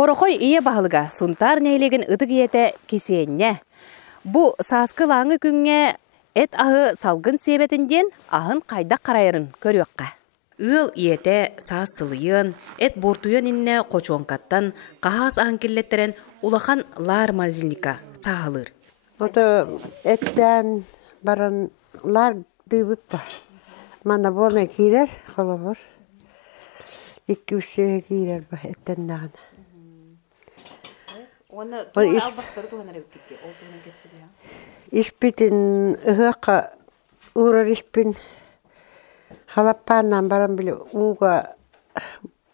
Qorokhoy iye bahılga suntar neylegen ıdık iyete keseyenne. Bu saskı lаңы күңе et ahı salgın sebetinden ahın kayda karayarın körüyokka. Ил iyete sağ sılıyın, et bortuyan inne koçonkattan kahas ahın kelletтерен улахан лар марзилника сағылыр. Ото эттен баран лар бүйбіп бар. Мана болна кирер, холобор. 2-3 кирер ба эттен нағын. Оны албастары туғанар өп кетті, ол туғанар кетсі бия? Испитин ұғаққа ұғырар испин халаппаннан баран білі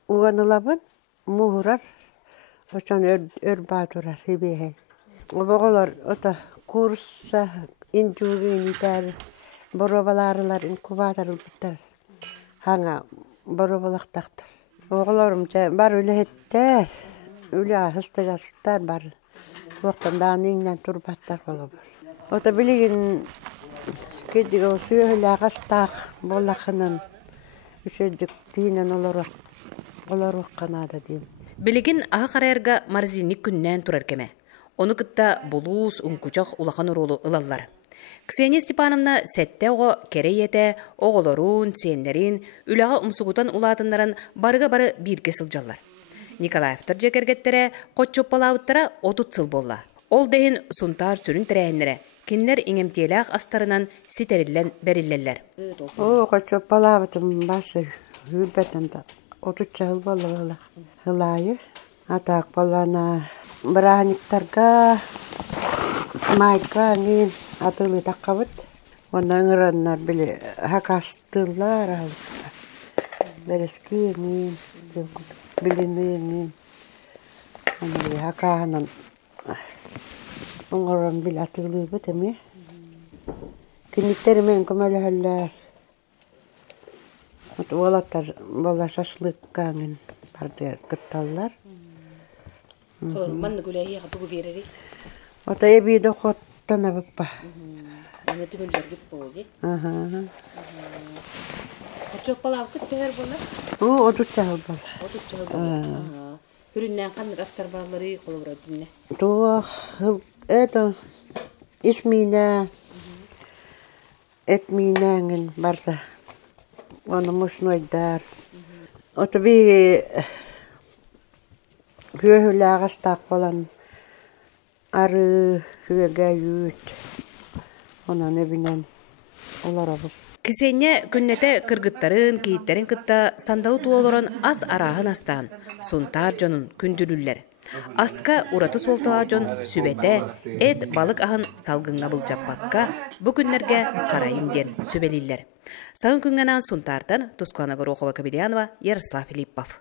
ұғанылабын, мұғырар. Oçan örba durar hibehe. Oğullar ota kursa injuğun iter. Borobalarlar inkubator bitter. Hanga borobalak taktır. Oğullarım bar öyle etler. Öyle hıstıgastar bar. Vaktan inden turbatlar olur. Ota bilgin kedi o suyu gastak bolakının. Üşüdük dinen olur kanada diyeyim. Билигин аһа карайарга марзинник күннән турар кеме. Оны кытта булуус ункучах улахан уролу ылаллар. Ксения Степановна сәтте ого керейете, оголорун, сеннерин, үлага умсугутан улатыннарын барыга-бары бирге сылжаллар. Николаевтар жекергеттере, котчоппалауыттара отут сыл болла. Ол дейін сунтар сүрін тірәйінлері, кинлер иңемтиелях астарынан ситериллен бериллеллер. Котчоппалауытым басы хүлбетінді. Отут чағыл болла. Хылайы. Атақ болана бұрағаниктарға майка мен атылы таққабыт. Онан ұраннар білі хақастылар алыпта. Берескі мен, біліні мен. Оны хақағынан оңыран білі атылы бұт әме. Күніктері мен көмәлі әлі. Олаттар бола шашлык каңын барды кытталлар. Манны гүләйе бұғы берері? Ота ебейді қоттана бұппа. Аны түгілдер кеп болды? Қочоқ балау күттігер болар? Отут чағыл болар. Отут чағыл болар. Хүріннен қаныр астар балары қолы бұрадынне? Туақ, это исмейна, этмейнаңын барды. Оны мұшнойдар. Оты бей хүйі ағастақ болан ары хүйіға үйт. Оны небінен олар абып. Кисене күннете кыргыттарын, кейттерин кытта сандалы туолорон аз арағын астан, сунтар жонун күндүлүллер. Аска ураты солтала жон сүбете, эт балык ахын салгынга бұл жаппакка, бу күннерге карайынден сүбелиллер. Сағын күнгенен сунтардан Тускана Горохова Кабелянова, Ярослав Филиппов.